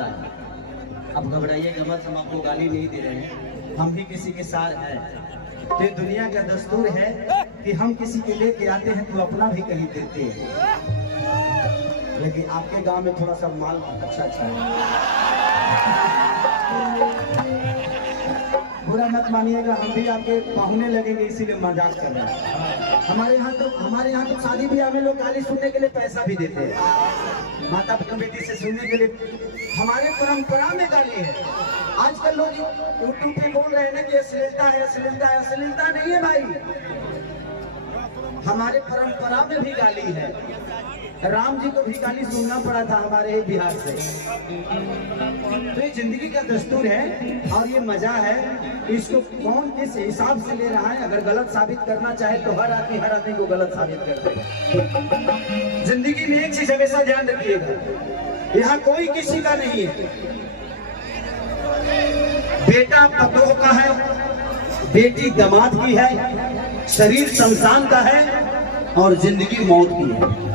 होता है। अब घबराइएगा मत, हम आपको गाली नहीं दे रहे हैं, हम भी किसी के साथ हैं। तो ये दुनिया का दस्तूर है कि हम किसी के लेके आते हैं तो अपना भी कहीं देते हैं, लेकिन आपके गांव में थोड़ा सा माल अच्छा है। बुरा मत मानिएगा, हम भी आपके पाहुने लगेंगे इसीलिए मजाक कर रहे हैं। हमारे यहाँ तो शादी ब्याह में लोग गाली सुनने के लिए पैसा भी देते हैं, माता पिता बेटी से सुनने के लिए। हमारे परंपरा में गाली है। आजकल लोग यूट्यूब पे बोल रहे हैं ना कि अश्लीलता है, अश्लीलता है। अश्लीलता नहीं है भाई, हमारे परंपरा में भी गाली है। राम जी को भी गाली सुनना पड़ा था हमारे बिहार से। तो ये जिंदगी का दस्तूर है और ये मजा है। इसको कौन किस हिसाब से ले रहा है, अगर गलत साबित करना चाहे तो हर आदमी को गलत साबित कर देगा। जिंदगी में एक चीज हमेशा ध्यान रखिएगा, यहाँ कोई किसी का नहीं है। बेटा पतोह का है, बेटी दामाद की है, शरीर शमशान का है और जिंदगी मौत की है।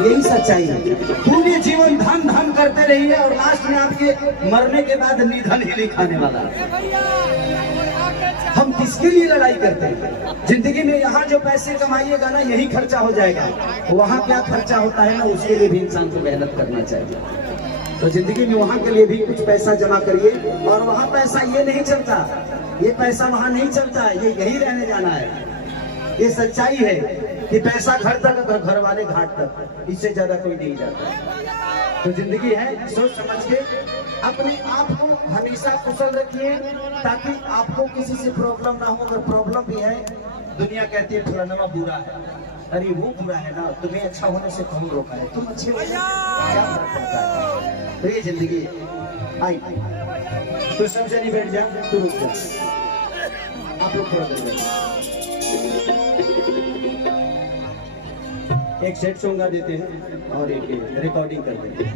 यही सच्चाई है। पूरे जीवन धन धन करते रहिए और लास्ट में आपके मरने के बाद निधन ही खाने वाला। हम किसके लिए लड़ाई करते हैं? जिंदगी में यहाँ जो पैसे कमाइएगा ना, यही खर्चा हो जाएगा। वहाँ क्या खर्चा होता है ना, उसके लिए भी इंसान को मेहनत करना चाहिए। तो जिंदगी में वहाँ के लिए भी कुछ पैसा जमा करिए। और वहाँ पैसा ये नहीं चलता, ये पैसा वहाँ नहीं चलता है, ये यही रहने जाना है। ये सच्चाई है कि पैसा घर तक, घर वाले घाट तक, इससे ज्यादा कोई नहीं जाता। तो जिंदगी है, सोच समझ के अपने आप को हमेशा कुशल रखिए ताकि आपको किसी से प्रॉब्लम ना हो। अगर प्रॉब्लम भी है, दुनिया कहती है फलाना बुरा है, अरे वो बुरा है ना, तुम्हें अच्छा होने से कौन रोका है, तुम अच्छे हो, क्या फर्क पड़ता है। तो ये जिंदगी है। आई तो सब जनी बैठ जा, तू रुक जा, आप लोग थोड़ा देर एक सेट सॉन्ग गा देते हैं और एक रिकॉर्डिंग कर देते हैं।